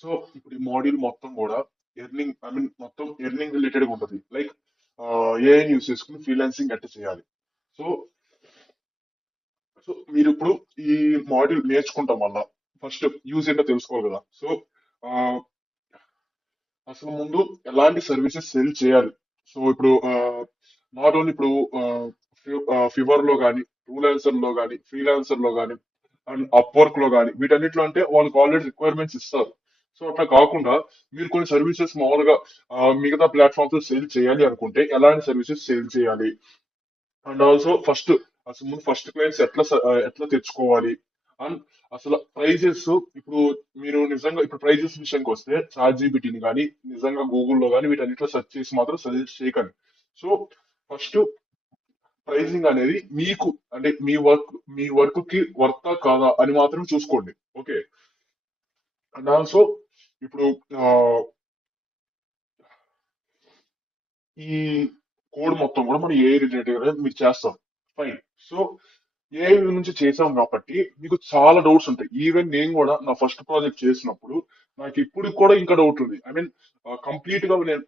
So ఇప్పుడు ఈ module మొత్తం కూడా ఎర్నింగ్ ఐ మీన్ మొత్తం ఎర్నింగ్ రిలేటెడ్ ఉంటుంది. లైక్ ఏఐ యూస్ చేసుకుని ఫ్రీలాన్సింగ్ ఎట్లా చేయాలి. సో సో మీరు ఇప్పుడు ఈ మాడ్యూల్ నేర్చుకుంటాం వల్ల ఫస్ట్ యూజ్ ఏంటో తెలుసుకోవాలి కదా. సో ఆ, అసలు ముందు ఎలాంటి సర్వీసెస్ సెల్ చేయాలి. సో ఇప్పుడు నాట్ ఓన్లీ ఇప్పుడు ఫివర్ లో కానీ, ఫ్రీలాన్సర్ లో కానీ, ఫ్రీలాన్సర్ లో కానీ, అండ్ అప్వర్క్ లో కానీ, వీటన్నిటిలో అంటే వాళ్ళకి ఆల్రెడీ రిక్వైర్మెంట్స్ ఇస్తారు. సో అట్లా కాకుండా మీరు కొన్ని సర్వీసెస్ మామూలుగా మిగతా ప్లాట్ఫామ్స్ సేల్ చేయాలి అనుకుంటే ఎలాంటి సర్వీసెస్ సేల్ చేయాలి. అండ్ ఆల్సో అసలు ముందు ఫస్ట్ క్లయింట్స్ ఎట్లా తెచ్చుకోవాలి. అండ్ అసలు ప్రైజెస్ ఇప్పుడు మీరు నిజంగా ఇప్పుడు ప్రైజెస్ విషయానికి వస్తే చాట్ జీపీటీని కానీ, నిజంగా గూగుల్లో కానీ వీటన్నిటిలో సెర్చ్ చేసి మాత్రం సజెస్ట్ చేయకండి. సో ఫస్ట్ ప్రైజింగ్ అనేది మీకు అంటే మీ వర్క్ కి వర్తా కాదా అని మాత్రం చూసుకోండి. ఓకే. అండ్ ఆల్సో ఇప్పుడు ఆ, ఈ కోడ్ మొత్తం కూడా మనం ఏఐ రిలేటెడ్ గా మీరు చేస్తాం. ఫైన్. సో ఏఐ నుంచి చేసాం కాబట్టి మీకు చాలా డౌట్స్ ఉంటాయి. ఈవెన్ నేను కూడా నా ఫస్ట్ ప్రాజెక్ట్ చేసినప్పుడు నాకు ఇప్పుడు కూడా ఇంకా డౌట్ ఉంది. ఐ మీన్ కంప్లీట్ గా నేను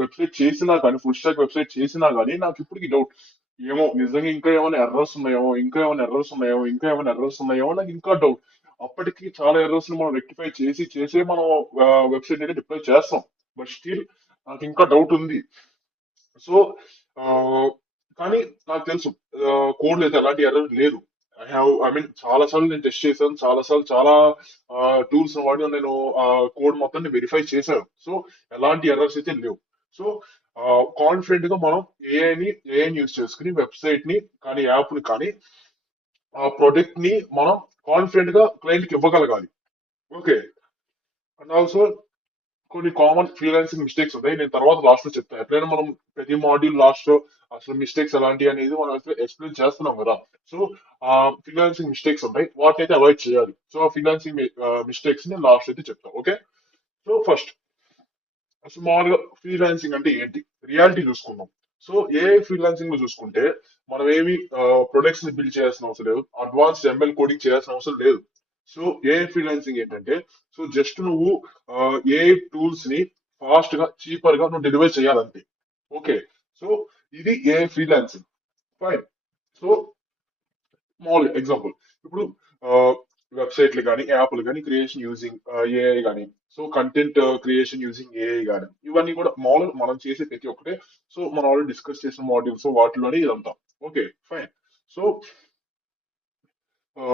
వెబ్సైట్ చేసినా కానీ, ఫుల్ స్టాక్ వెబ్సైట్ చేసినా కానీ నాకు ఇప్పటికి డౌట్. ఏమో నిజంగా ఇంకా ఏమైనా ఎర్రర్స్ ఉన్నాయేమో, ఇంకా ఏమైనా ఎర్రర్స్ ఉన్నాయేమో, ఇంకా ఏమైనా ఎర్రర్స్ ఉన్నాయేమో నాకు ఇంకా డౌట్. అప్పటికి చాలా ఎర్రర్స్ ని మనం రెక్టిఫై చేసే మనం వెబ్సైట్ అయితే డిప్లాయ్ చేస్తాం. బట్ స్టిల్ నాకు ఇంకా డౌట్ ఉంది. సో ఆ, కానీ నాకు తెలుసు కోడ్ అయితే ఎలాంటి ఎర్రర్ లేదు. ఐ మీన్ చాలా సార్లు నేను టెస్ట్ చేశాను, చాలా సార్లు చాలా టూల్స్ వాడి నేను కోడ్ మొత్తాన్ని వెరిఫై చేశాను. సో ఎలాంటి ఎర్రర్స్ అయితే లేవు. సో కాన్ఫిడెంట్ గా మనం ఏఐని యూజ్ చేసుకుని వెబ్సైట్ ని కానీ, యాప్ ని కానీ, ఆ ప్రొడక్ట్ ని మనం కాన్ఫిడెంట్ గా క్లయింట్ కి ఇవ్వగలగాలి. ఓకే. అండ్ ఆల్సో కొన్ని కామన్ ఫ్రీలాన్సింగ్ మిస్టేక్స్ ఉన్నాయి. నేను తర్వాత లాస్ట్ లో చెప్తాను. ఎప్పుడైనా మనం ప్రతి మాడ్యూల్ లాస్ట్ లో అసలు మిస్టేక్స్ ఎలాంటి అనేది మనం ఎక్స్ప్లెయిన్ చేస్తున్నాం కదా. సో ఆ ఫ్రీలాన్సింగ్ మిస్టేక్స్ ఉంటాయి, వాటిని అయితే అవాయిడ్ చేయాలి. సో ఆ ఫ్రీలాన్సింగ్ మిస్టేక్స్ ని లాస్ట్ అయితే చెప్తాను. ఓకే. సో ఫస్ట్ అసలు మామూలుగా ఫ్రీలాన్సింగ్ అంటే ఏంటి, రియాలిటీ చూసుకుందాం. సో ఏ ఫ్రీలాన్సింగ్ లో చూసుకుంటే మనం ఏమి ప్రొడక్ట్స్ ని బిల్డ్ చేయాల్సిన అవసరం లేదు, అడ్వాన్స్ ఎంఎల్ కోడింగ్ చేయాల్సిన అవసరం లేదు. సో ఏ ఫ్రీలాన్సింగ్ ఏంటంటే, సో జస్ట్ నువ్వు ఏ టూల్స్ ని ఫాస్ట్ గా చీపర్ గా నువ్వు డెలివర్ చేయాలంతే. ఓకే. సో ఇది ఏ freelancing. Fine. So small example. ఇప్పుడు వెబ్సైట్లు కానీ, యాప్లు కానీ క్రియేషన్ యూజింగ్ ఏఐ కానీ, so content creation using AI కానీ, ఇవన్నీ కూడా మామూలుగా మనం చేసే ప్రతి ఒక్కటే. సో మనం ఆల్రెడీ డిస్కస్ చేసిన మాడ్యూల్స్ వాటిలోనే ఇదంతా. ఓకే. ఫైన్. సో ఆ,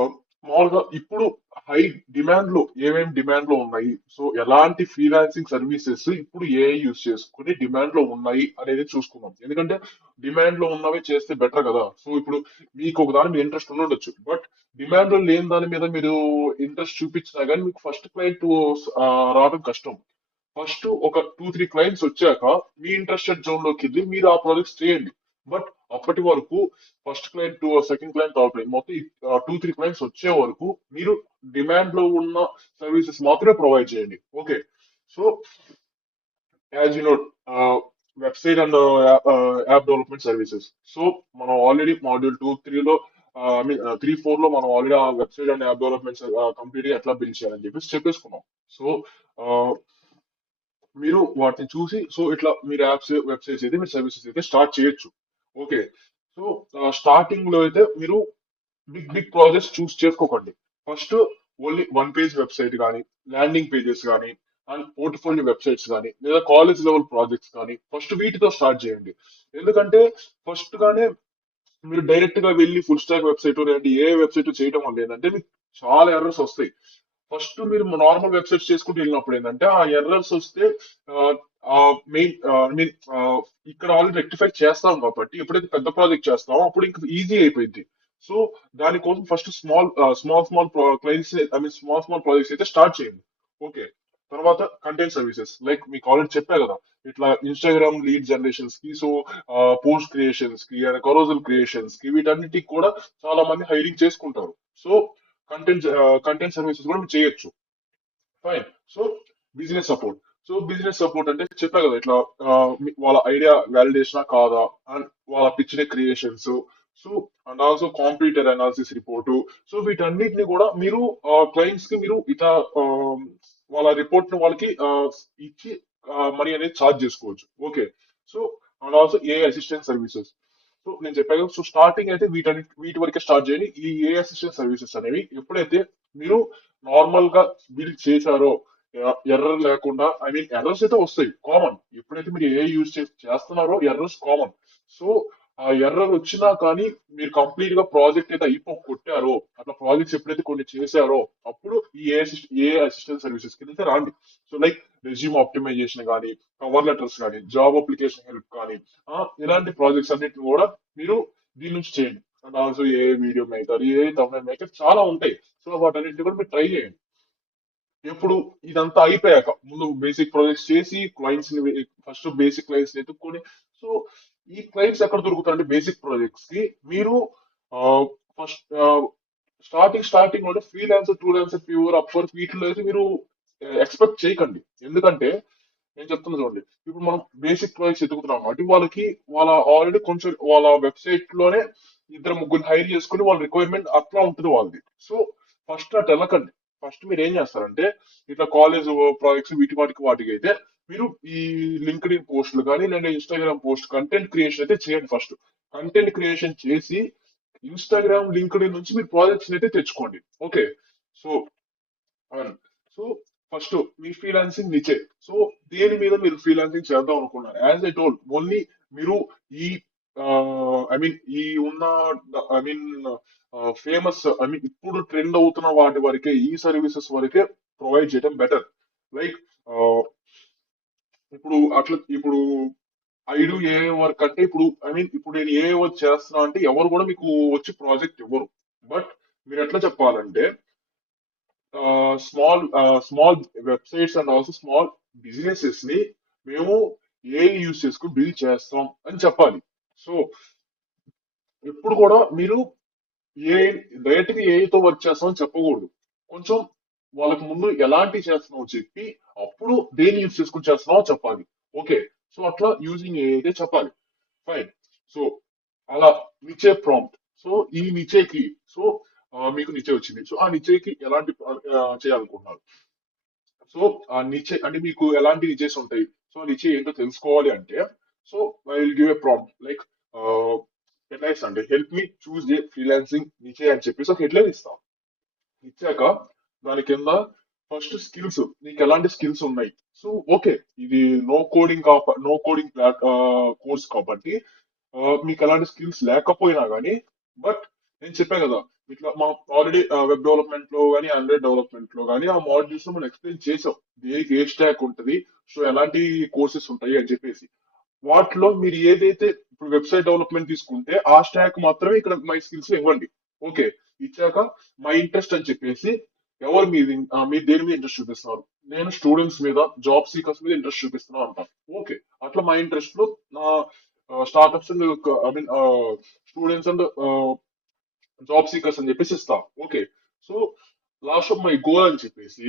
మామూలుగా ఇప్పుడు హై డిమాండ్ లో ఏమేమి డిమాండ్ లో ఉన్నాయి, సో ఎలాంటి ఫ్రీలాన్సింగ్ సర్వీసెస్ ఇప్పుడు ఏఐ యూస్ చేసుకుని డిమాండ్ లో ఉన్నాయి అనేది చూసుకుందాం. ఎందుకంటే డిమాండ్ లో ఉన్నవే చేస్తే బెటర్ కదా. సో ఇప్పుడు మీకు ఒక దాని మీద ఇంట్రెస్ట్ ఉండొచ్చు, బట్ డిమాండ్ లో లేని దాని మీద మీరు ఇంట్రెస్ట్ చూపించినా కానీ మీకు ఫస్ట్ క్లయింట్ రావడం కష్టం. ఫస్ట్ ఒక 2-3 క్లయింట్స్ వచ్చాక మీ ఇంట్రెస్టెడ్ జోన్ లోకి వెళ్ళి మీరు ఆ ప్రాజెక్ట్స్ చేయండి. బట్ అప్పటి వరకు first client, second client, third client మొత్తం 2-3 క్లయింట్స్ వచ్చే వరకు మీరు డిమాండ్ లో ఉన్న సర్వీసెస్ మాత్రమే ప్రొవైడ్ చేయండి. Okay. So as you know, website and app development services. So మనం ఆల్రెడీ మాడ్యూల్ 2-3 లో ఐ మీన్ 3-4 లో మనం ఆల్రెడీ ఆ website and app development complete గా ఎట్లా బిల్డ్ చేయాలని చెప్పేసుకున్నాం. సో మీరు వాటిని చూసి, సో ఇట్లా మీరు యాప్స్, వెబ్సైట్స్ అయితే, మీరు సర్వీసెస్ అయితే స్టార్ట్ చేయొచ్చు. ఓకే. సో స్టార్టింగ్ లో అయితే మీరు బిగ్ బిగ్ ప్రాజెక్ట్స్ చూస్ చేసుకోకండి. First only one page website కానీ, ల్యాండింగ్ పేజెస్ కానీ, అండ్ పోర్ట్ఫోలియో వెబ్సైట్స్ కానీ, లేదా కాలేజ్ లెవెల్ ప్రాజెక్ట్స్ కానీ, ఫస్ట్ వీటితో స్టార్ట్ చేయండి. ఎందుకంటే ఫస్ట్ గానే మీరు డైరెక్ట్ గా వెళ్ళి ఫుల్ స్టాక్ వెబ్సైట్ లేదంటే ఏ వెబ్సైట్ చేయడం వల్ల ఏంటంటే మీకు చాలా ఎర్రర్స్ వస్తాయి. ఫస్ట్ మీరు నార్మల్ వెబ్సైట్స్ చేసుకుంటూ వెళ్ళినప్పుడు ఏంటంటే ఆ ఎర్రర్స్ వస్తే మెయిన్ మీన్ ఇక్కడ ఆల్రెడీ రెక్టిఫై చేస్తాం కాబట్టి ఎప్పుడైతే పెద్ద ప్రాజెక్ట్ చేస్తామో అప్పుడు ఇంకా ఈజీ అయిపోయింది. సో దానికోసం first small clients I mean small projects అయితే స్టార్ట్ చేయండి. ఓకే. తర్వాత కంటెంట్ సర్వీసెస్, లైక్ మీకు ఆల్రెడీ చెప్పా కదా, ఇట్లా ఇన్స్టాగ్రామ్ లీడ్ జనరేషన్స్ కి, సో పోస్ట్ క్రియేషన్స్ కి, కరోజల్ క్రియేషన్స్ కి, వీటన్నిటికి కూడా చాలా మంది హైరింగ్ చేసుకుంటారు. సో కంటెంట్ సర్వీసెస్ కూడా మీరు చేయొచ్చు. Fine. So business support. So business support అంటే చెప్పా కదా, ఇట్లా వాళ్ళ ఐడియా వ్యాలిడేషన్ కాదా, అండ్ వాళ్ళ pitch creations, so and also competitor analysis report. So వీటన్నిటిని కూడా మీరు క్లయింట్స్ కి మీరు ఇట్లా వాళ్ళ రిపోర్ట్ ను వాళ్ళకి ఇచ్చి మనీ అనేది ఛార్జ్ చేసుకోవచ్చు. Okay. So and also a assistant services. So నేను చెప్పాను. సో స్టార్టింగ్ అయితే వీటి వరకే స్టార్ట్ చేయండి. ఈ ఏ అసిస్టెంట్ సర్వీసెస్ అనేవి ఎప్పుడైతే మీరు నార్మల్ గా బిల్డ్ చేశారో, ఎర్రర్ లేకుండా, ఐ మీన్ ఎర్రర్స్ అయితే వస్తాయి కామన్. ఎప్పుడైతే మీరు ఏ యూజ్ చేస్తున్నారో ఎర్రర్స్ కామన్. సో ఆ ఎర్రర్ వచ్చినా కానీ మీరు కంప్లీట్ గా ప్రాజెక్ట్ అయితే కొట్టారో, అట్లా ప్రాజెక్ట్స్ ఎప్పుడైతే కొన్ని చేశారో అప్పుడు ఈ ఏ అసిస్టెంట్ సర్వీసెస్ కింద అయితే రండి. సో లైక్ రెజ్యూమ్ ఆప్టిమైజేషన్ కానీ, కవర్ లెటర్స్ కానీ, జాబ్ అప్లికేషన్ హెల్ప్ కానీ, ఇలాంటి ప్రాజెక్ట్స్ అన్నిటిని కూడా మీరు దీని నుంచి చేయండి. And also a video maker, A Tamil maker చాలా ఉంటాయి. సో వాటన్నిటిని కూడా మీరు ట్రై చేయండి. ఎప్పుడు ఇదంతా అయిపోయాక ముందు బేసిక్ ప్రాజెక్ట్స్ చేసి క్లయింట్స్ ని, ఫస్ట్ బేసిక్ క్లయింట్స్ ని ఎత్తుక్కొని, సో ఈ క్లయింట్స్ ఎక్కడ దొరుకుతారంటే బేసిక్ ప్రాజెక్ట్స్ కి మీరు ఫస్ట్ స్టార్టింగ్ లోనే ఫ్రీలాన్సర్, ఫ్రీలాన్సర్, ప్యూర్, అప్వర్క్ వీటిలో అయితే మీరు ఎక్స్పెక్ట్ చేయకండి. ఎందుకంటే నేను చెప్తున్నా చూడండి, ఇప్పుడు మనం బేసిక్ ప్రాజెక్ట్స్ ఎదుగుతున్నాం కాబట్టి వాళ్ళకి వాళ్ళ ఆల్రెడీ కొంచెం వాళ్ళ వెబ్సైట్ లోనే ఇద్దరు ముగ్గురు హైర్ చేసుకుని వాళ్ళ రిక్వైర్మెంట్ అట్లా ఉంటుంది వాళ్ళది. సో ఫస్ట్ అటు వెళ్ళకండి. ఫస్ట్ మీరు ఏం చేస్తారంటే ఇట్లా కాలేజ్ ప్రాజెక్ట్స్ వాటికి అయితే మీరు ఈ లింక్డ్ ఇన్ పోస్టులు కానీ, లేదా ఇన్స్టాగ్రామ్ పోస్ట్ కంటెంట్ క్రియేషన్ అయితే చేయండి. ఫస్ట్ కంటెంట్ క్రియేషన్ చేసి ఇన్స్టాగ్రామ్, లింక్డ్ ఇన్ నుంచి మీరు ప్రాజెక్ట్స్ అయితే తెచ్చుకోండి. ఓకే. సో అవును. సో ఫస్ట్ మీ ఫ్రీలాన్సింగ్ నిచే. సో దేని మీద మీరు ఫ్రీలాన్సింగ్ చేద్దాం అనుకున్నారు? యాజ్ ఐ టోల్డ్ ఓన్లీ మీరు ఈ ఐ మీన్ ఈ ఉన్న, I mean famous, I mean ఇప్పుడు ట్రెండ్ అవుతున్న వాటి వరకే, ఈ సర్వీసెస్ వరకే ప్రొవైడ్ చేయడం బెటర్. లైక్ ఇప్పుడు ఐ డూ ఏ వర్క్ అంటే, ఇప్పుడు ఐ మీన్ ఇప్పుడు నేను ఏ వర్క్ చేస్తున్నా అంటే ఎవరు కూడా మీకు వచ్చి ప్రాజెక్ట్ ఇవ్వరు. బట్ మీరు ఎట్లా చెప్పాలంటే small websites and also small businesses ని మేము ఏ యూజ్ చేసుకుని బిల్డ్ చేస్తాం అని చెప్పాలి. సో ఎప్పుడు కూడా మీరు ఏ డైరెక్ట్ గా ఏతో వర్క్ చేస్తామని చెప్పకూడదు. కొంచెం వాళ్ళకి ముందు ఎలాంటి చేస్తున్నామో చెప్పి అప్పుడు దేని యూజ్ చేసుకుని చేస్తున్నామో చెప్పాలి. ఓకే. సో అట్లా యూజింగ్ ఏ అయితే చెప్పాలి. ఫైన్. సో అలా నిచే ప్రాంప్ట్. సో ఈ నిచేకి, సో మీకు నిచే వచ్చింది. సో ఆ నిచేకి ఎలాంటి చేయాలనుకుంటున్నారు? సో ఆ నిచే అంటే మీకు ఎలాంటి నిచేస్ ఉంటాయి? సో ఆ నిచే ఏంటో తెలుసుకోవాలి అంటే, so I will give a prompt like headlines అంటే హెల్ప్ మీ చూస్ ఏ ఫ్రీలాన్సింగ్ నిచే అని చెప్పేసి ఒక హెడ్లైన్ ఇస్తాం. ఇచ్చాక దాని కింద ఫస్ట్ స్కిల్స్, నీకు ఎలాంటి స్కిల్స్ ఉన్నాయి. సో ఓకే, ఇది నో కోడింగ్ కోర్స్ కాబట్టి మీకు ఎలాంటి స్కిల్స్ లేకపోయినా కానీ, బట్ నేను చెప్పాను కదా, ఇట్లా మనం ఆల్రెడీ వెబ్ డెవలప్మెంట్ లో కానీ, ఆండ్రాయిడ్ డెవలప్మెంట్ లో కానీ ఆ మాడ్యూల్స్ లో మనం ఎక్స్ప్లెయిన్ చేసాం దేనికి ఏ స్టాక్ ఉంటుంది, సో ఎలాంటి కోర్సెస్ ఉంటాయి అని చెప్పేసి. వాటిలో మీరు ఏదైతే ఇప్పుడు వెబ్సైట్ డెవలప్మెంట్ తీసుకుంటే ఆ స్టాక్ మాత్రమే ఇక్కడ మై స్కిల్స్ ఇవ్వండి. ఓకే. ఇచ్చాక మై ఇంట్రెస్ట్ అని చెప్పేసి ఎవరు మీరు దేని మీద ఇంట్రెస్ట్ చూపిస్తున్నారు? నేను స్టూడెంట్స్ మీద, జాబ్ సీకర్స్ మీద ఇంట్రెస్ట్ చూపిస్తున్నాను అంటాను. ఓకే. అట్లా మా ఇంట్రెస్ట్ లో నా startups and, I mean students and job seekers అని చెప్పేసి ఇస్తాం. Okay. So last of my goal అని చెప్పేసి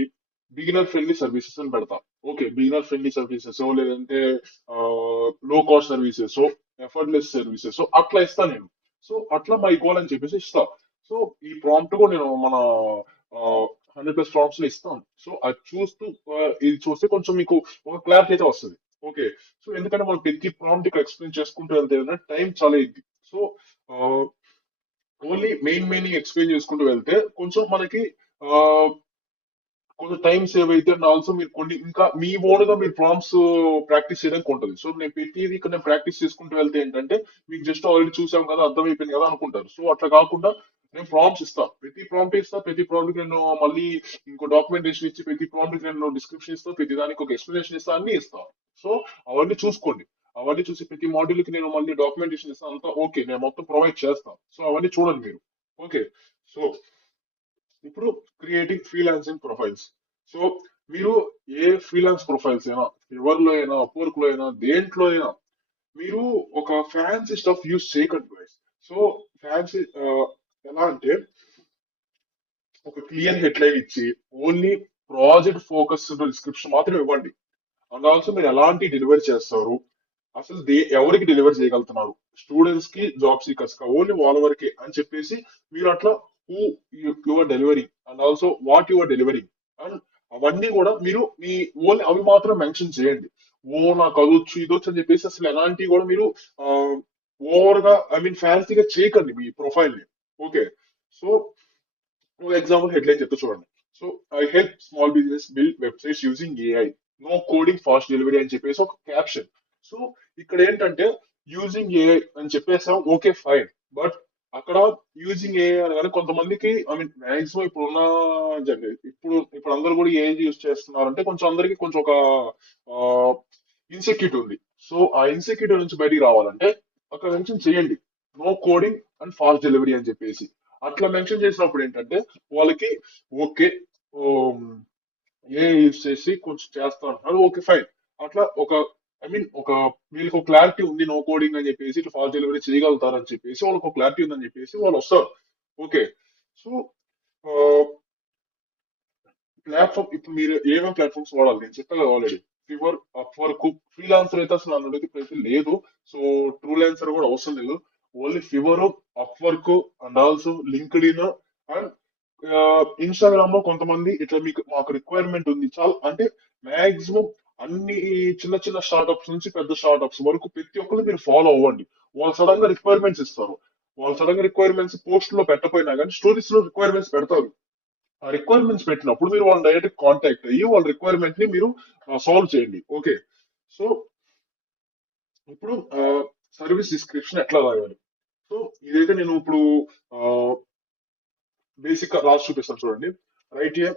బిగినర్ ఫ్రెండ్లీ సర్వీసెస్ అని పెడతా. ఓకే. బిగినర్ ఫ్రెండ్లీ సర్వీసెస్, లేదంటే లో కాస్ట్ సర్వీసెస్, ఎఫర్ట్లెస్ సర్వీసెస్, అట్లా ఇస్తా నేను. సో అట్లా మై గోల్ అని చెప్పేసి ఇస్తా. సో ఈ ప్రాంప్ట్ కూడా నేను మన 100+ ప్రాంప్ట్స్ లో ఇస్తాను. సో అది చూస్తూ ఇది చూస్తే కొంచెం మీకు ఒక క్లారిటీ అయితే వస్తుంది. ఓకే. సో ఎందుకంటే మనం ప్రతి ప్రాంప్ట్ ఇక్కడ ఎక్స్ప్లెయిన్ చేసుకుంటూ వెళ్తే టైం చాలా అయింది. సో ఓన్లీ మెయిన్ ఎక్స్ప్లెయిన్ చేసుకుంటూ వెళ్తే కొంచెం మనకి ఆ, కొంచెం టైం సేవ్ అయితే, అండ్ ఆల్సో మీరు కొన్ని ఇంకా మీ ఓన్ గా మీరు ప్రాంప్ట్స్ ప్రాక్టీస్ చేయడానికి ఉంటుంది. సో నేను ప్రతిదీ ఇక్కడ నేను ప్రాక్టీస్ చేసుకుంటూ వెళ్తే ఏంటంటే మీకు జస్ట్ ఆల్రెడీ చూసాం కదా, అర్థమైపోయింది కదా అనుకుంటారు. సో అట్లా కాకుండా నేను ప్రాంప్ట్స్ ఇస్తా, ప్రతి ప్రాంప్ట్ ఇస్తా, ప్రతి ప్రాంప్ట్ నేను మళ్ళీ ఇంకో డాక్యుమెంటేషన్ ఇచ్చి, ప్రతి ప్రాంప్ట్ నేను డిస్క్రిప్షన్ ఇస్తా, ప్రతి దానికి ఒక ఎక్స్ప్లెనేషన్ ఇస్తా, అన్ని ఇస్తా. సో అవన్నీ చూసుకోండి. అవన్నీ చూసి ప్రతి మాడ్యూల్ కి నేను మళ్ళీ డాక్యుమెంటేషన్ ఇస్తాను, అంతా ఓకే, నేను మొత్తం ప్రొవైడ్ చేస్తాను. సో అవన్నీ చూడండి మీరు. ఓకే. సో ఇప్పుడు క్రియేటింగ్ ఫ్రీలాన్సింగ్ ప్రొఫైల్స్. సో మీరు ఏ ఫ్రీలాన్స్ ప్రొఫైల్స్ అయినా, ఎవరిలో అయినా, అప్వర్క్ లో అయినా, దేంట్లో అయినా మీరు ఒక ఫ్యాన్సీ స్టఫ్ యూస్ చేయకండి guys. సో ఫ్యాన్సీ ఎలా అంటే ఒక క్లియర్ హెడ్లైన్ ఇచ్చి ఓన్లీ ప్రాజెక్ట్ ఫోకస్ డిస్క్రిప్షన్ మాత్రం ఇవ్వండి. అండ్ ఆల్సో మీరు ఎలాంటి డెలివరీ చేస్తారు, అసలు ఎవరికి డెలివరీ చేయగలుగుతున్నారు, స్టూడెంట్స్ కి, జాబ్ సీకర్స్ కి, ఓన్లీ వాళ్ళ వరకే అని చెప్పేసి మీరు అట్లా who your delivery and also what your delivery, and అవన్నీ కూడా మీరు మీ ఓన్లీ అవి మాత్రం మెన్షన్ చేయండి. నాకు అదొచ్చు ఇదొచ్చు అని చెప్పేసి అసలు ఎలాంటివి కూడా మీరు ఓవర్ గా ఫ్యాన్సీగా చేయకండి మీ ప్రొఫైల్ ని. ఓకే. సో ఎగ్జాంపుల్ హెడ్లైన్ చెప్తా చూడండి. So I help small business build websites using AI, no coding fast delivery అని చెప్పేసి ఒక క్యాప్షన్. సో ఇక్కడ ఏంటంటే యూజింగ్ ఏఐ అని చెప్పేసాం, ఓకే ఫైన్. బట్ అక్కడ యూజింగ్ ఏఐ అనగానే కొంతమందికి మాక్సిమం ఇప్పుడున్న ఇప్పుడు అందరూ కూడా ఏఐ యూజ్ చేస్తున్నారంటే కొంచెం అందరికి కొంచెం ఒక ఇన్సెక్యూరిటీ ఉంది. సో ఆ ఇన్సెక్యూరిటీ నుంచి బయటికి రావాలంటే అక్కడ మెన్షన్ చేయండి, no coding and fast delivery అని చెప్పేసి. అట్లా మెన్షన్ చేసినప్పుడు ఏంటంటే వాళ్ళకి ఓకే, ఏ యూజ్ చేసి కొంచెం చేస్తా అంటున్నారు, ఓకే ఫైన్. అట్లా ఒక ఒక వీళ్ళకి ఒక క్లారిటీ ఉంది, నో కోడింగ్ అని చెప్పేసి ఇట్లా ఫాస్ట్ డెలివరీ చేయగలుగుతారని చెప్పేసి వాళ్ళకి ఒక క్లారిటీ ఉందని చెప్పేసి వాళ్ళు వస్తారు. ఓకే. సో ప్లాట్ఫామ్ ఇప్పుడు మీరు ఏమేమి ప్లాట్ఫామ్స్ వాడాలి నేను చెప్పాను ఆల్రెడీ. ఫీవర్, అప్వర్క్, ఫ్రీలాన్సర్ అయితే అసలు అందులోకి ప్రతి లేదు. సో ట్రూ లాన్సర్ కూడా అవసరం లేదు. Only fever, Upwork and also linked in and Instagram లో కొంతమంది ఇట్లా మీకు మాకు రిక్వైర్మెంట్ ఉంది చాలా అంటే మాక్సిమం అన్ని చిన్న చిన్న స్టార్ట్అప్స్ నుంచి పెద్ద స్టార్ట్అప్స్ వరకు ప్రతి ఒక్కరు మీరు ఫాలో అవ్వండి. వాళ్ళు సడన్ గా రిక్వైర్మెంట్స్ ఇస్తారు. వాళ్ళు సడన్ గా రిక్వైర్మెంట్స్ పోస్ట్ లో పెట్టకపోయినా కానీ స్టోరీస్ లో రిక్వైర్మెంట్స్ పెడతారు. ఆ రిక్వైర్మెంట్స్ పెట్టినప్పుడు మీరు వాళ్ళని డైరెక్ట్ కాంటాక్ట్ అయ్యి వాళ్ళ రిక్వైర్మెంట్ ని మీరు సాల్వ్ చేయండి. ఓకే. సో ఇప్పుడు సర్వీస్ డిస్క్రిప్షన్ ఎట్లా రాయాలి. సో ఇదైతే నేను ఇప్పుడు బేసిక్ గా రాసి చూపిస్తాను చూడండి. రైట్ ఏ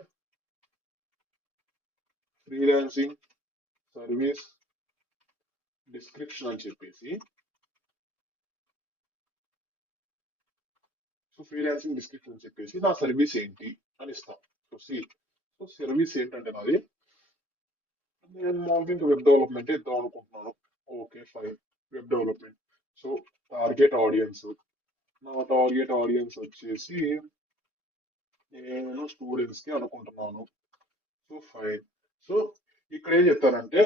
ఫ్రీలాన్సింగ్ సర్వీస్ డిస్క్రిప్షన్ అని చెప్పేసి, సో ఫ్రీలాన్సింగ్ డిస్క్రిప్షన్ అని చెప్పేసి నా సర్వీస్ ఏంటి అని ఇస్తాను. సో సో సర్వీస్ ఏంటంటే నాది, నేను మామూలుగా ఇంకా వెబ్ డెవలప్మెంట్ ఇద్దాం అనుకుంటున్నాను. Okay fine, web development. So target audience, నా టార్గెట్ ఆడియన్స్ వచ్చేసి నేను స్టూడెంట్స్ కి అనుకుంటున్నాను. So fine. సో ఇక్కడ ఏం చెప్తానంటే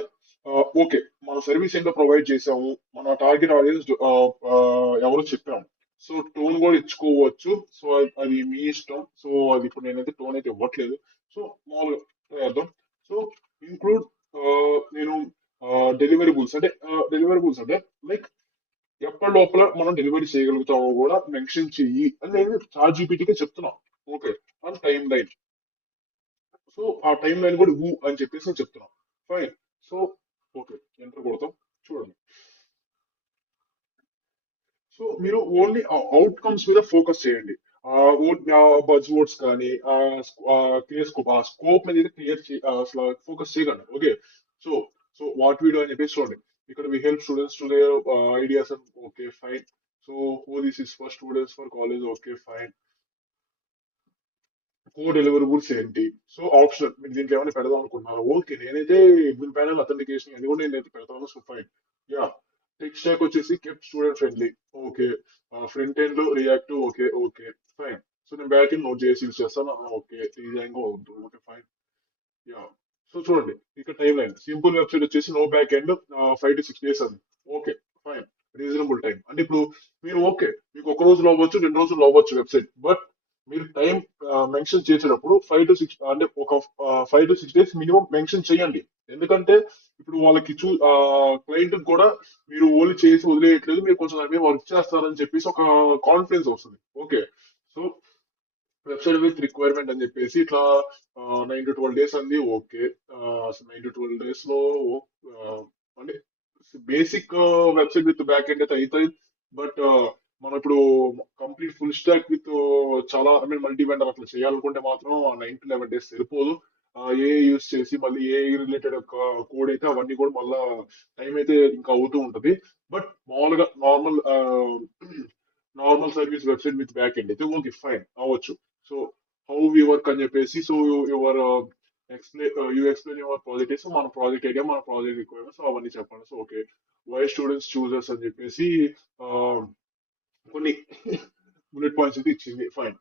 ఓకే మన సర్వీస్ ఏంటో ప్రొవైడ్ చేసాము, మన టార్గెట్ ఆడియన్స్ ఎవరో చెప్పాము. సో టోన్ కూడా ఇచ్చుకోవచ్చు. సో అది మీ ఇష్టం. సో అది ఇప్పుడు నేనైతే టోన్ అయితే ఇవ్వట్లేదు. సో మామూలుగా చేద్దాం. సో ఇంక్లూడ్ నేను డెలివరబుల్స్ అంటే లైక్ ఎప్పటి లోపల మనం డెలివరీ చేయగలుగుతామో కూడా మెన్షన్ చెయ్యి అని నేను చాట్ జీపీటీకి చెప్తున్నా. Okay. And time line. So ఆ టైం లైన్ కూడా అని చెప్పేసి నేను చెప్తున్నా. ఫైన్. సో ఓకే, ఎంటర్ కొడతాం చూడండి. సో మీరు ఓన్లీ అవుట్కమ్స్ మీద ఫోకస్ చేయండి. బజ్ వర్డ్స్ కానీ క్లియర్ స్కోప్, ఆ స్కోప్ మీద అయితే క్లియర్ అసలు ఫోకస్ చేయకండి. Okay. So so what video అని చెప్పేసి చూడండి. ఇక్కడ we help students to their ideas. Okay fine. So who this is for students for college. Okay fine. Core deliverables ఏంటి. సో ఆప్షన్ మీరు దీంట్లో ఏమైనా పెడదాం అనుకుంటున్నారు. ఓకే నేనైతే అడ్మిన్ ప్యానల్ అథెంటికేషన్ అది కూడా నేనైతే పెడతాను. So fine. Ya. Tech stack వచ్చేసి keep student friendly. Okay. Front end లో React. Okay okay fine. So నేను బ్యాక్ ఎండ్ నోట్ చేసి యూస్ చేస్తాను. ఓకే డిజైన్ వద్దు. Okay fine. యా. సో చూడండి ఇక్కడ టైం లైన్ సింపుల్ వెబ్సైట్ వచ్చేసి no back end 5 to 6 days అని. Okay fine. రీజనబుల్ టైం అంటే ఇప్పుడు మీరు ఓకే మీకు ఒక రోజులో అవ్వచ్చు 2 రోజుల్లో అవ్వచ్చు వెబ్సైట్. బట్ మీరు టైం మెన్షన్ చేసేటప్పుడు 5 to 6 అంటే ఒక 5 to 6 days మినిమం మెన్షన్ చేయండి. ఎందుకంటే ఇప్పుడు వాళ్ళకి క్లయింట్ కూడా మీరు ఓన్లీ చేసి వదిలేయట్లేదు, మీరు కొంచెం దాని మీద వర్క్ చేస్తారని చెప్పేసి ఒక కాన్ఫిడెన్స్ వస్తుంది. Okay. So website with requirement అని చెప్పేసి ఇట్లా 9 to 12 days అంది. ఓకే. 9 to 12 days లో ఆ, అంటే basic website with back end అయితే అవుతుంది. బట్ మనం ఇప్పుడు కంప్లీట్ ఫుల్ స్టాక్ విత్ చాలా మల్టీ వెండర్ అట్లా చేయాలనుకుంటే మాత్రం 9 to 11 days సరిపోదు. ఏ యూస్ చేసి మళ్ళీ ఏ రిలేటెడ్ కోడ్ అయితే అవన్నీ కూడా మళ్ళా టైం అయితే ఇంకా అవుతూ ఉంటది. బట్ మామూలుగా normal service website with back end అయితే ఓకే ఫైన్ అవ్వచ్చు. సో హౌ వి వర్క్ అని చెప్పేసి, so your explain your project. So మన ప్రాజెక్ట్ ఐడియా, మన ప్రాజెక్ట్ రిక్వైర్మెంట్స్ అవన్నీ చెప్పండి. So okay why students choosers అని చెప్పేసి uh, కొన్ని బుల్లెట్ పాయింట్స్ అయితే ఇచ్చింది. ఫైన్.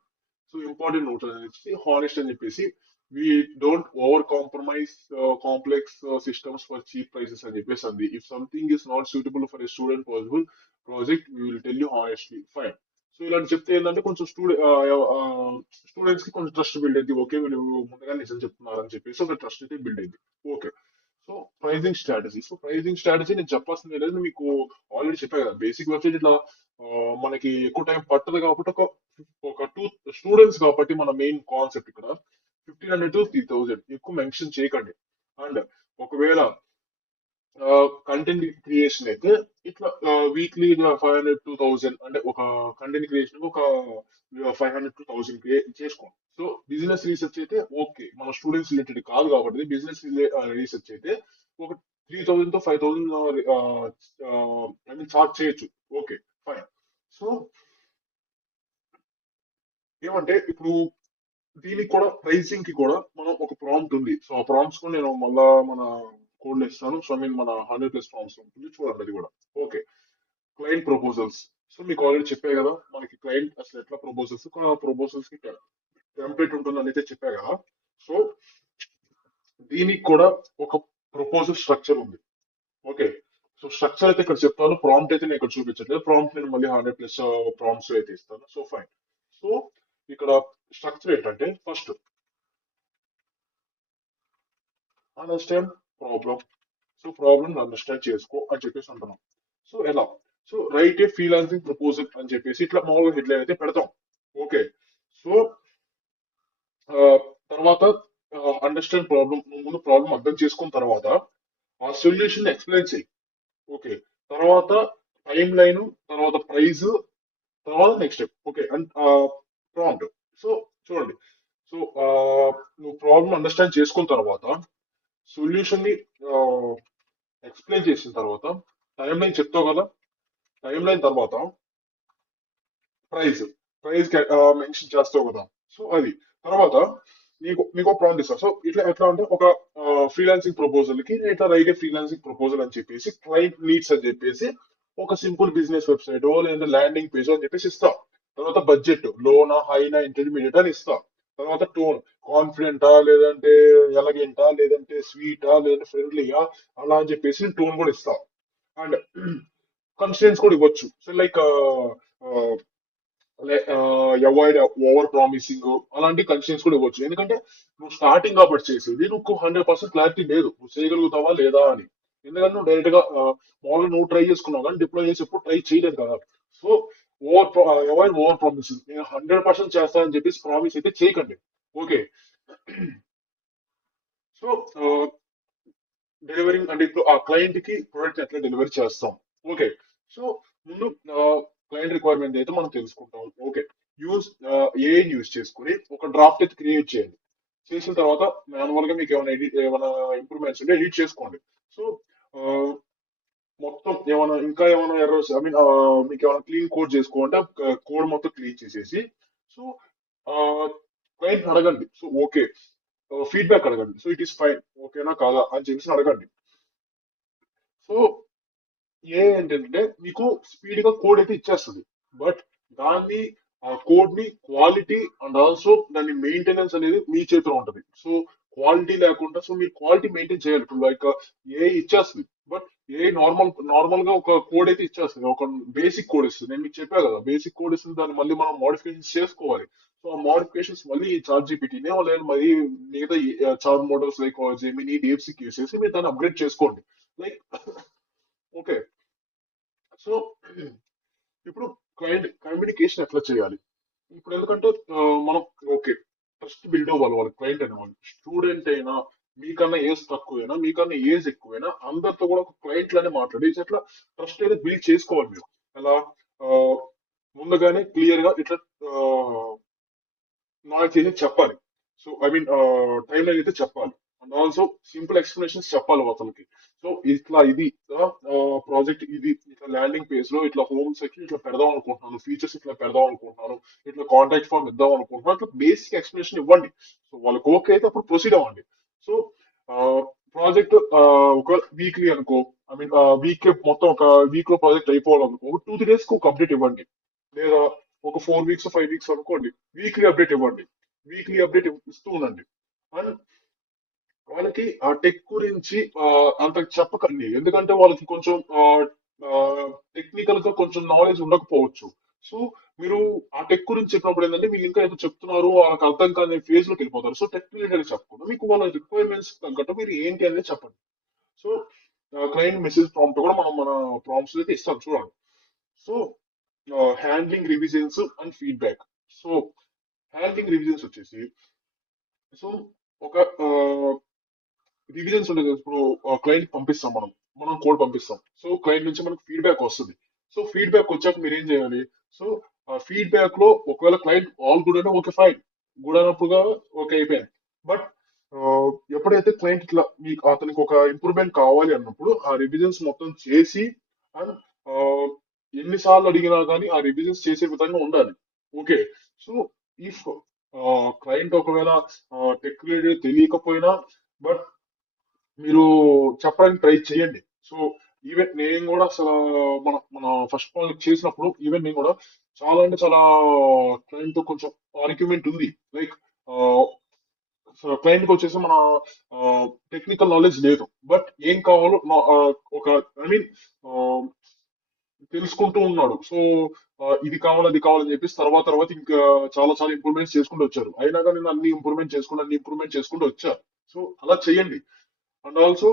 సో ఇంపార్టెంట్ నోట్స్ అని చెప్పేసి హానెస్ట్ అని చెప్పేసి we don't over compromise complex systems for cheap prices అని చెప్పేసి అంది. If something is not suitable for a student possible project we will tell you honestly. Fine. So ఇలాంటి చెప్తే ఏంటంటే కొంచెం స్టూడెంట్స్ కి కొంచెం ట్రస్ట్ బిల్డ్ అయింది. ఓకే, వీళ్ళు ముందుగా నిజం చెప్తున్నారు అని చెప్పేసి ఒక ట్రస్ట్ అయితే బిల్డ్ అయింది. ఓకే. సో ప్రైజింగ్ స్ట్రాటజీ నేను చెప్పాల్సింది లేదు, మీకు ఆల్రెడీ చెప్పా కదా. బేసిక్ వెబ్సైట్ ఇట్లా ఆ, మనకి ఎక్కువ టైం పట్టదు కాబట్టి ఒక టూ స్టూడెంట్స్ కాబట్టి మన మెయిన్ కాన్సెప్ట్ ఇక్కడ 1500 to 3000 ఎక్కువ మెన్షన్ చేయకండి. అండ్ ఒకవేళ కంటెంట్ క్రియేషన్ అయితే ఇట్లా వీక్లీ 500 to 1000, అంటే ఒక కంటెంట్ క్రియేషన్ ఒక 500 to 1000 చేసుకోండి. సో బిజినెస్ రీసెర్చ్ అయితే ఓకే, మన స్టూడెంట్స్ రిలేటెడ్ కాదు కాబట్టి బిజినెస్ రీసెర్చ్ అయితే ఒక 3000 to 5000 ఐ మీన్ చార్జ్ చేయొచ్చు. Okay, fine. సో ఏమంటే ఇప్పుడు దీనికి కూడా ప్రైసింగ్ కి కూడా మనం ఒక ప్రాంప్ట్ ఉంది. సో ఆ ప్రాంప్ట్స్ కూడా నేను మళ్ళా మన కోడ్ లో ఇస్తాను. సో ఐ మీన్ మన 100+ ప్రాంప్ట్స్ ఉంటుంది, చూడండి అది కూడా. ఓకే. Client proposals. సో మీకు ఆల్రెడీ చెప్పే కదా, మనకి క్లయింట్ అసలు ఎట్లా ప్రపోజల్స్ కి టెంప్లెట్ ఉంటుందని అయితే చెప్పా కదా. సో దీనికి కూడా ఒక ప్రపోజల్ స్ట్రక్చర్ ఉంది. ఓకే. సో స్ట్రక్చర్ అయితే ఇక్కడ చెప్తాను, ప్రాంప్ట్ అయితే నేను ఇక్కడ చూపించట్లేదు. ప్రాంప్ట్ నేను మళ్ళీ 100+ ప్రాంప్ట్స్ అయితే ఇస్తాను. So fine. సో ఇక్కడ స్ట్రక్చర్ ఏంటంటే first understand problem. So problem understand చేసుకో అని చెప్పేసి అంటున్నాం. సో ఎలా? సో రైట్ ఏ ఫ్రీలాన్సింగ్ ప్రపోజల్ అని చెప్పేసి ఇట్లా మామూలుగా హెడ్లైన్ అయితే పెడతాం. ఓకే. సో తర్వాత అండర్స్టాండ్ ప్రాబ్లం, ముందు ప్రాబ్లం అర్థం చేసుకున్న తర్వాత ఆ సొల్యూషన్ ఎక్స్ప్లెయిన్ చేయి. ఓకే. తర్వాత టైం లైన్, తర్వాత ప్రైస్, తర్వాత next step. Okay. And prompt. So చూడండి. సో నువ్వు ప్రాబ్లం అండర్స్టాండ్ చేసుకున్న తర్వాత సొల్యూషన్ ని ఎక్స్ప్లెయిన్ చేసిన తర్వాత టైం లైన్ చెప్తావు కదా. టైం లైన్ తర్వాత ప్రైస్ ప్రైస్ మెన్షన్ చేస్తావు కదా. సో అది తర్వాత నీకు ప్రాంప్ట్ ఇస్తా. సో ఇట్లా ఎట్లా అంటే ఒక ఫ్రీలాన్సింగ్ ప్రపోజల్ కి నేను ఇట్లా రైట్ ఫ్రీలాన్సింగ్ ప్రపోజల్ అని చెప్పేసి క్లయింట్ నీడ్స్ అని చెప్పేసి ఒక సింపుల్ బిజినెస్ వెబ్సైట్ లేదా ల్యాండింగ్ పేజ్ అని చెప్పేసి ఇస్తా. తర్వాత బడ్జెట్ లోనా, హైనా, ఇంటర్మీడియట్ అని ఇస్తా. తర్వాత టోన్ కాన్ఫిడెంటా, లేదంటే ఎలగెంటా, లేదంటే స్వీటా, లేదంటే ఫ్రెండ్లీయా, అలా అని చెప్పేసి టోన్ కూడా ఇస్తా. అండ్ కన్స్టెంట్స్ కూడా ఇవ్వచ్చు. So like avoid over promising, అలాంటి కన్స్టెంట్స్ కూడా ఇవ్వచ్చు. ఎందుకంటే నువ్వు స్టార్టింగ్ కాబట్టి చేసేది, నువ్వు 100% క్లారిటీ లేదు నువ్వు చేయగలుగుతావా లేదా అని. ఎందుకంటే నువ్వు డైరెక్ట్ గా మామూలుగా నువ్వు ట్రై చేసుకున్నావు కానీ డిప్లాయ్ చేసి ఎప్పుడు ట్రై చేయలేదు కదా. So avoid over promising. నేను 100% చేస్తానని చెప్పేసి ప్రామిస్ అయితే చేయకండి. ఓకే. సో డెలివరింగ్ అంటే ఇప్పుడు ఆ క్లయింట్ కి ప్రొడక్ట్ ఎట్లా డెలివరీ చేస్తాం. ఓకే. సో ముందు క్లయింట్ రిక్వైర్మెంట్ అయితే మనం తెలుసుకుంటాం. ఓకే. యూజ్ ఏఐ యూజ్ చేసుకుని ఒక డ్రాఫ్ట్ అయితే క్రియేట్ చేయండి. చేసిన తర్వాత మాన్యువల్ గా మీకు ఏమైనా ఇంప్రూవ్మెంట్స్ ఉంటే ఎడిట్ చేసుకోండి. సో మొత్తం ఇంకా ఏమైనా ఎర్రర్స్, ఐ మీన్ మీకు ఏమైనా క్లీన్ కోడ్ చేసుకోవాలంటే కోడ్ మొత్తం క్లీన్ చేసేసి సో క్లయింట్ అడగండి. సో ఓకే, ఫీడ్బ్యాక్ అడగండి. సో ఇట్ ఈస్ ఫైన్, ఓకేనా కాదా అని చెప్పేసి అడగండి. సో ఏంటంటే మీకు స్పీడ్ గా కోడ్ అయితే ఇచ్చేస్తుంది. బట్ దాన్ని ఆ కోడ్ ని క్వాలిటీ అండ్ ఆల్సో దాని మెయింటెనెన్స్ అనేది మీ చేతిలో ఉంటది. సో క్వాలిటీ లేకుండా, సో మీరు క్వాలిటీ మెయింటైన్ చేయాలి. ఇప్పుడు లైక్ ఏ ఇచ్చేస్తుంది, బట్ ఏ నార్మల్ గా ఒక కోడ్ అయితే ఇచ్చేస్తుంది, ఒక బేసిక్ కోడ్ ఇస్తుంది. నేను మీకు చెప్పా కదా, బేసిక్ కోడ్ ఇస్తుంది, దాన్ని మళ్ళీ మనం మోడిఫికేషన్స్ చేసుకోవాలి. సో ఆ మోడిఫికేషన్స్ మళ్ళీ చార్ట్ జీపీటీనే లేదా మరి మిగతా chart models like Gemini, డీప్సిక్ use చేసి మీరు దాన్ని అప్గ్రేడ్ చేసుకోండి. Like okay. సో ఇప్పుడు క్లయింట్ కమ్యూనికేషన్ ఎట్లా చేయాలి? ఇప్పుడు ఎందుకంటే మనం ఓకే, ట్రస్ట్ బిల్డ్ అవ్వాలి వాళ్ళ క్లయింట్ అనేవాళ్ళు. స్టూడెంట్ అయినా, మీకన్నా ఏజ్ తక్కువైనా, మీకన్నా ఏజ్ ఎక్కువైనా, అందరితో కూడా ఒక క్లయింట్ లానే మాట్లాడి ఇట్లా ట్రస్ట్ అనేది బిల్డ్ చేసుకోవాలి మీరు. ఎలా ఆ, ముందుగానే క్లియర్ గా ఇట్లా నాలెడ్జ్ అయితే చెప్పాలి. So I mean time line అయితే చెప్పాలి. అండ్ ఆల్సో సింపుల్ ఎక్స్ప్లెనేషన్స్ చెప్పాలి అతనికి. సో ఇట్లా ఇది ప్రాజెక్ట్, ఇది ఇట్లా ల్యాండింగ్ పేజ్ లో ఇట్లా హోమ్ సెక్షన్ ఇట్లా పెడదాం అనుకుంటున్నాను, ఫీచర్స్ ఇట్లా పెడదాం అనుకుంటున్నాను, ఇట్లా కాంటాక్ట్ ఫామ్ ఇద్దాం అనుకుంటున్నాను, ఇట్లా బేసిక్ ఎక్స్ప్లెనేషన్ ఇవ్వండి. సో వాళ్ళకి ఓకే అయితే అప్పుడు ప్రొసీడ్ అవ్వండి. సో ప్రాజెక్ట్ ఒక వీక్లీ అనుకో, ఐ మీన్ వీక్ మొత్తం ఒక వీక్ లో ప్రాజెక్ట్ అయిపోవాలనుకో, ఒక 2-3 డేస్ కి ఒక అప్డేట్ ఇవ్వండి. లేదా ఒక 4 వీక్స్ 5 వీక్స్ అనుకోండి, వీక్లీ అప్డేట్ ఇవ్వండి. వీక్లీ అప్డేట్ ఇస్తూ ఉండండి. అండ్ వాళ్ళకి ఆ టెక్ గురించి అంత చెప్పకండి, ఎందుకంటే వాళ్ళకి కొంచెం టెక్నికల్ గా కొంచెం నాలెడ్జ్ ఉండకపోవచ్చు. సో మీరు ఆ టెక్ గురించి చెప్పినప్పుడు ఏంటంటే మీరు ఇంకా ఏదో చెప్తున్నారు వాళ్ళకి అర్థం కాని ఫేజ్ లోకి వెళ్ళిపోతారు. సో టెక్ రిలేటెడ్ చెప్పకుండా మీకు వాళ్ళ రిక్వైర్మెంట్స్ తగ్గట్టు మీరు ఏంటి అనేది చెప్పండి. సో క్లయింట్ మెసేజ్ ప్రాంప్ట్ కూడా మనం మన ప్రాంప్ట్స్ అయితే ఇస్తాం చూడండి. So handling revisions and feedback. So handling revisions వచ్చేసి, సో ఒక రివిజన్స్ ఉంటుంది కదా, ఇప్పుడు క్లయింట్ పంపిస్తాం మనం కోడ్ పంపిస్తాం. సో క్లయింట్ నుంచి మనకు ఫీడ్బ్యాక్ వస్తుంది. సో ఫీడ్బ్యాక్ వచ్చాక మీరు ఏం చేయాలి? సో ఆ ఫీడ్బ్యాక్ లో ఒకవేళ క్లయింట్ ఆల్ గుడ్ అంటే ఓకే ఫైన్, గుడ్ అన్నప్పుడుగా ఓకే అయిపోయింది. బట్ ఎప్పుడైతే క్లయింట్ ఇట్లా మీకు అతనికి ఒక ఇంప్రూవ్మెంట్ కావాలి అన్నప్పుడు ఆ రివిజన్స్ మొత్తం చేసి అండ్ ఎన్నిసార్లు అడిగినా కానీ ఆ రివిజన్స్ చేసే విధంగా ఉండాలి. ఓకే. సో ఇఫ్ క్లయింట్ ఒకవేళ టెక్ రిలేటెడ్ తెలియకపోయినా బట్ మీరు చెప్పడానికి ట్రై చేయండి. సో ఈవెన్ నేను కూడా అసలు మన మన ఫస్ట్ ప్రాజెక్ట్ చేసినప్పుడు ఈవెన్ నేను కూడా చాలా అంటే చాలా క్లయింట్ తో కొంచెం ఆర్గ్యుమెంట్ ఉంది. లైక్ క్లయింట్ కి వచ్చేసి మన టెక్నికల్ నాలెడ్జ్ లేదు, బట్ ఏం కావాలో ఒక ఐ మీన్ తెలుసుకుంటూ ఉన్నాడు. సో ఇది కావాలి అది కావాలని చెప్పేసి తర్వాత తర్వాత ఇంకా చాలా చాలా ఇంప్రూవ్మెంట్స్ చేసుకుంటూ వచ్చారు. అయినా కానీ నేను అన్ని ఇంప్రూవ్మెంట్ చేసుకుంటూ వచ్చా. సో అలా చేయండి. అండ్ ఆల్సో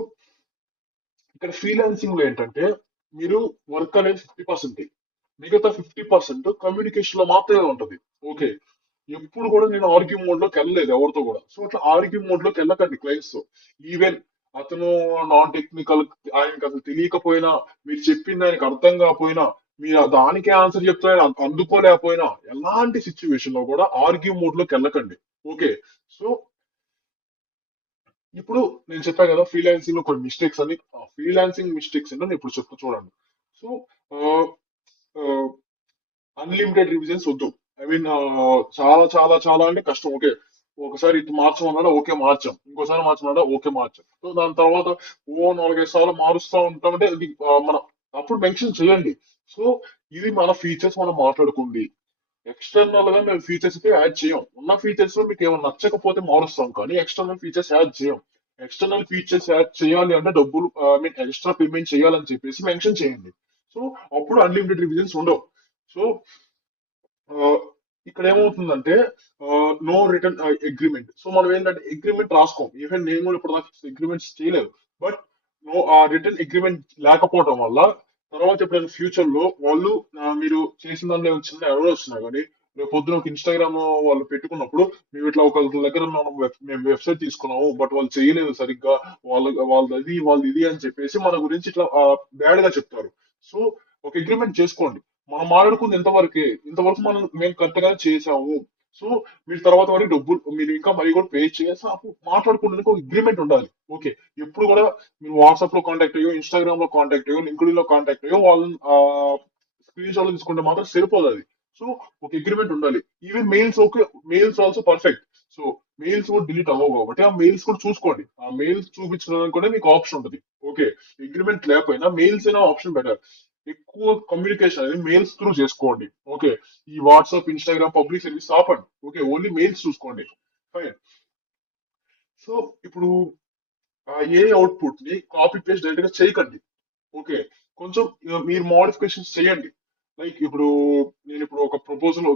ఇక్కడ ఫ్రీలాన్సింగ్ లో ఏంటంటే మీరు వర్క్ అనేది 50%, మిగతా 50% కమ్యూనికేషన్ లో మాత్రమే ఉంటది. ఓకే. ఎప్పుడు కూడా నేను ఆర్గ్యూ మోడ్ లోకి వెళ్ళలేదు ఎవరితో కూడా. సో అట్లా ఆర్గ్యూ మోడ్ లోకి వెళ్ళకండి క్లయింట్స్ తో. ఈవెన్ అతను నాన్ టెక్నికల్, ఆయనకి అసలు తెలియకపోయినా, మీరు చెప్పింది ఆయనకు అర్థం కాకపోయినా, మీరు దానికే ఆన్సర్ చెప్తే ఆయన అందుకోలేకపోయినా, ఎలాంటి సిచ్యువేషన్ లో కూడా ఆర్గ్యూ మోడ్ లోకి వెళ్ళకండి. ఓకే. సో ఇప్పుడు నేను చెప్పా కదా ఫ్రీలాన్సింగ్ లో కొన్ని మిస్టేక్స్ అని. ఫ్రీలాన్సింగ్ మిస్టేక్స్ ఏంటో నేను ఇప్పుడు చెప్తా చూడండి. సో అన్లిమిటెడ్ రివిజన్స్ వద్దు. ఐ మీన్ చాలా చాలా చాలా అంటే కష్టం. ఓకే. ఒకసారి ఇది మార్చమన్నాడా ఓకే మార్చాం, ఇంకోసారి మార్చమన్నాడా ఓకే మార్చాం. సో దాని తర్వాత ఓ 4-5 సార్లు మారుస్తా ఉంటామంటే అది మన అప్పుడు మెన్షన్ చేయండి. సో ఇది మన ఫీచర్స్ మనం మాట్లాడుకుంది. ఎక్స్టర్నల్ గా మేము ఫీచర్స్ అయితే యాడ్ చేయం. ఉన్న ఫీచర్స్ లో మీకు ఏమైనా నచ్చకపోతే మారుస్తాం, కానీ ఎక్స్టర్నల్ ఫీచర్స్ యాడ్ చేయం. ఎక్స్టర్నల్ ఫీచర్స్ యాడ్ చేయాలి అంటే డబ్బులు ఐ మీన్ ఎక్స్ట్రా పేమెంట్ చేయాలని చెప్పేసి మెన్షన్ చేయండి. సో అప్పుడు అన్లిమిటెడ్ రివిజన్స్ ఉండవు. సో ఆ, ఇక్కడ ఏమవుతుందంటే నో రిటర్న్ అగ్రిమెంట్. సో మనం ఏంటంటే అగ్రిమెంట్ రాసుకోం. ఈవెన్ నేను కూడా ఇప్పుడు అగ్రిమెంట్స్ చేయలేదు. బట్ నో ఆ రిటర్న్ అగ్రిమెంట్ లేకపోవడం వల్ల తర్వాత ఎప్పుడైనా ఫ్యూచర్ లో వాళ్ళు మీరు చేసిన దానిలో ఏమైనా చిన్న ఎవరో వచ్చినా కానీ రేపు పొద్దున ఒక ఇన్స్టాగ్రామ్ వాళ్ళు పెట్టుకున్నప్పుడు మేము ఇట్లా ఒక దగ్గర మేము వెబ్సైట్ తీసుకున్నాము బట్ వాళ్ళు చేయలేదు సరిగ్గా, వాళ్ళది ఇది అని చెప్పేసి మన గురించి ఇట్లా బ్యాడ్ గా చెప్తారు. సో ఒక అగ్రిమెంట్ చేసుకోండి. మనం మాట్లాడుకుంది ఇంతవరకు మేము కరెక్ట్ గా చేసాము. సో మీరు తర్వాత వరకు డబ్బులు మీరు ఇంకా మరీ కూడా పే చేసి అప్పుడు మాట్లాడుకోవడానికి ఒక అగ్రిమెంట్ ఉండాలి. ఓకే. ఎప్పుడు కూడా మీరు వాట్సాప్ లో కాంటాక్ట్ అయ్యో, ఇన్స్టాగ్రామ్ లో కాంటాక్ట్ అయ్యో, లింక్డ్ఇన్ లో కాంటాక్ట్ అయ్యో వాళ్ళని స్క్రీన్ షాట్ తీసుకుంటే మాత్రం సరిపోదు అది. సో ఒక అగ్రిమెంట్ ఉండాలి. Even mails okay, mails also perfect. So mails కూడా డిలీట్ అవ్వవు కాబట్టి ఆ మెయిల్స్ కూడా చూసుకోండి. ఆ మెయిల్స్ చూపించడానికి కూడా మీకు ఆప్షన్ ఉంటుంది. ఓకే. అగ్రిమెంట్ లేకపోయినా మెయిల్స్ అయినా ఆప్షన్ బెటర్. ఎక్కువ కమ్యూనికేషన్ అనేది మెయిల్స్ త్రూ చేసుకోండి. ఓకే. ఈ వాట్సాప్ ఇన్స్టాగ్రామ్ పబ్లిక్ సర్వీస్ ఆపండి. ఓకే. ఓన్లీ మెయిల్స్ చూసుకోండి. ఫైన్. సో ఇప్పుడు ఆ ఏ అవుట్పుట్ ని కాపీ పేస్ట్ డైరెక్ట్ గా చేయకండి. ఓకే. కొంచెం మీరు మోడిఫికేషన్స్ చేయండి. లైక్ ఇప్పుడు నేను ఇప్పుడు ఒక ప్రపోజల్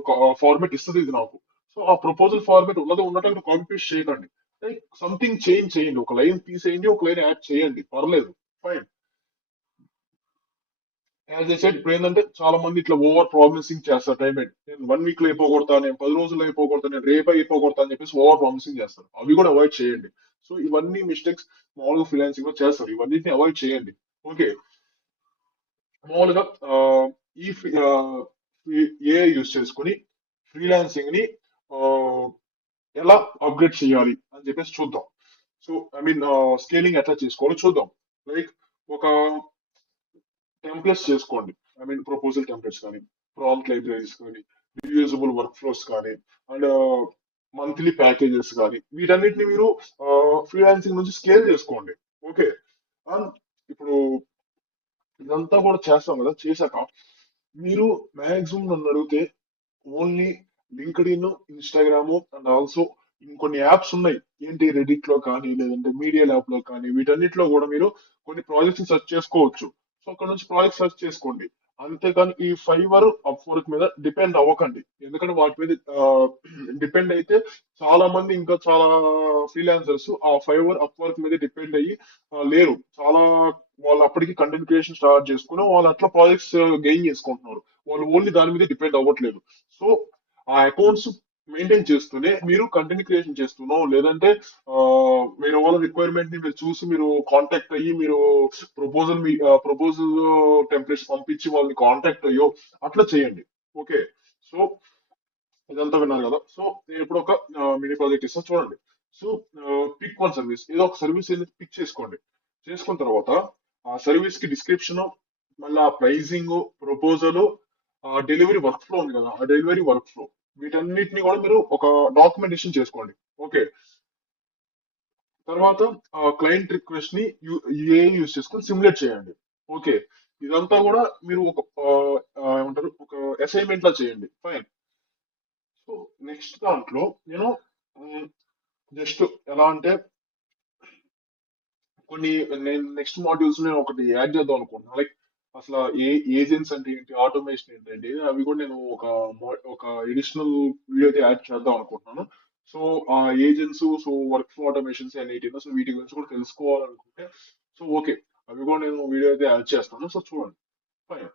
ఫార్మేట్ ఇస్తుంది ఇది నాకు. సో ఆ ప్రపోజల్ ఫార్మేట్ ఉన్నట్టు అక్కడ కాపీ పేస్ట్ చేయకండి. లైక్ సంథింగ్ చేంజ్ చేయండి. ఒక లైన్ తీసేయండి, ఒక లైన్ యాడ్ చేయండి, పర్లేదు. ఫైన్. యాజ్ ఐ సెడ్ ఇప్పుడు ఏంటంటే చాలా మంది ఇట్లా ఓవర్ ప్రామిసింగ్ చేస్తారు. టైం నేను 1 వీక్ లో అయిపోగొడతా, నేను 10 రోజుల్లో అయిపోగొడతా, నేను రేపు అయిపోగొడతా అని చెప్పేసి ఓవర్ ప్రామిసింగ్ చేస్తారు. అవి కూడా అవాయిడ్ చేయండి. సో ఇవన్నీ మిస్టేక్స్ మామూలుగా ఫ్రీలాన్సింగ్ లో చేస్తారు. ఇవన్నిటిని అవాయిడ్ చేయండి. ఓకే. మామూలుగా ఈ ఏఐ యూస్ చేసుకుని ఫ్రీలాన్సింగ్ ని ఆ, ఎలా అప్గ్రేడ్ చేయాలి అని చెప్పేసి చూద్దాం. సో ఐ మీన్ స్కేలింగ్ ఎట్లా చేసుకోవాలో చూద్దాం. లైక్ ఒక టెంప్లెట్స్ చేసుకోండి. ఐ మీన్ ప్రపోజల్ టెంప్లెట్స్ కానీ, ప్రాంప్ట్ లైబ్రరీస్ కానీ, రియూజబుల్ వర్క్ ఫ్లోస్ కానీ, అండ్ మంత్లీ ప్యాకేజెస్ కానీ, వీటన్నిటిని మీరు ఫ్రీలాన్సింగ్ నుంచి స్కేల్ చేసుకోండి. ఓకే. అండ్ ఇప్పుడు ఇదంతా కూడా చేస్తాం కదా, చేశాక మీరు మాక్సిమం నన్ను అడిగితే only linked in, Instagram and also ఇంకొన్ని యాప్స్ ఉన్నాయి. ఏంటి రెడిట్ లో కానీ, లేదంటే మీడియా ల్యాబ్ లో కానీ, వీటన్నిటిలో కూడా మీరు కొన్ని ప్రాజెక్ట్స్ సెర్చ్ చేసుకోవచ్చు. సో అక్కడ నుంచి ప్రాజెక్ట్ సెర్చ్ చేసుకోండి. అంతేకాని ఈ ఫైవర్ అప్ వర్క్ మీద డిపెండ్ అవ్వకండి. ఎందుకంటే వాటి మీద డిపెండ్ అయితే చాలా మంది ఇంకా చాలా ఫ్రీలాన్సర్స్ ఆ ఫైవర్ అప్ వర్క్ మీద డిపెండ్ అయ్యి లేరు. చాలా వాళ్ళు అప్పటికి కంటెంట్ క్రియేషన్ స్టార్ట్ చేసుకుని వాళ్ళు అట్లా ప్రాజెక్ట్స్ గెయిన్ చేసుకుంటున్నారు. వాళ్ళు ఓన్లీ దాని మీద డిపెండ్ అవ్వట్లేదు. సో ఆ అకౌంట్స్ మెయింటైన్ చేస్తూనే మీరు కంటెంట్ క్రియేషన్ చేస్తూనో లేదంటే ఆ, వేరే వాళ్ళ రిక్వైర్మెంట్ ని మీరు చూసి మీరు కాంటాక్ట్ అయ్యి మీరు ప్రపోజల్ టెంప్లెట్స్ పంపించి వాళ్ళని కాంటాక్ట్ అయ్యో అట్లా చేయండి. ఓకే. సో ఇదంతా విన్నారు కదా. సో నేను ఇప్పుడు ఒక మినీ ప్రాజెక్ట్ ఇస్తాను చూడండి. సో పిక్ వన్ సర్వీస్, ఏదో ఒక సర్వీస్ పిక్ చేసుకోండి. చేసుకున్న తర్వాత ఆ సర్వీస్ కి డిస్క్రిప్షన్, మళ్ళీ ఆ ప్రైజింగ్, ప్రపోజల్, ఆ డెలివరీ వర్క్ ఫ్లో ఉంది కదా, ఆ డెలివరీ వర్క్ ఫ్లో, వీటన్నిటిని కూడా మీరు ఒక డాక్యుమెంటేషన్ చేసుకోండి. ఓకే. తర్వాత క్లయింట్ రిక్వెస్ట్ ని యూఏ యూస్ చేసుకొని సిమ్యులేట్ చేయండి. ఓకే. ఇదంతా కూడా మీరు ఒక ఏమంటారు ఒక అసైన్మెంట్ లా చేయండి. ఫైన్. సో నెక్స్ట్ దాంట్లో నేను జస్ట్ ఎలా అంటే కొన్ని నేను నెక్స్ట్ మాడ్యూల్స్ నేను ఒకటి యాడ్ చేద్దాం అనుకుంటున్నాను. లైక్ అసలు ఏజెంట్స్ అంటే ఏంటి, ఆటోమేషన్ ఏంటంటే అవి కూడా నేను ఒక ఎడిషనల్ వీడియో అయితే యాడ్ చేద్దాం అనుకుంటున్నాను. సో ఆ agents, so work flow automations అనేటి, సో వీటి గురించి కూడా తెలుసుకోవాలనుకుంటే సో ఓకే, అవి కూడా నేను వీడియో అయితే యాడ్ చేస్తాను. సో చూడండి. ఫైన్.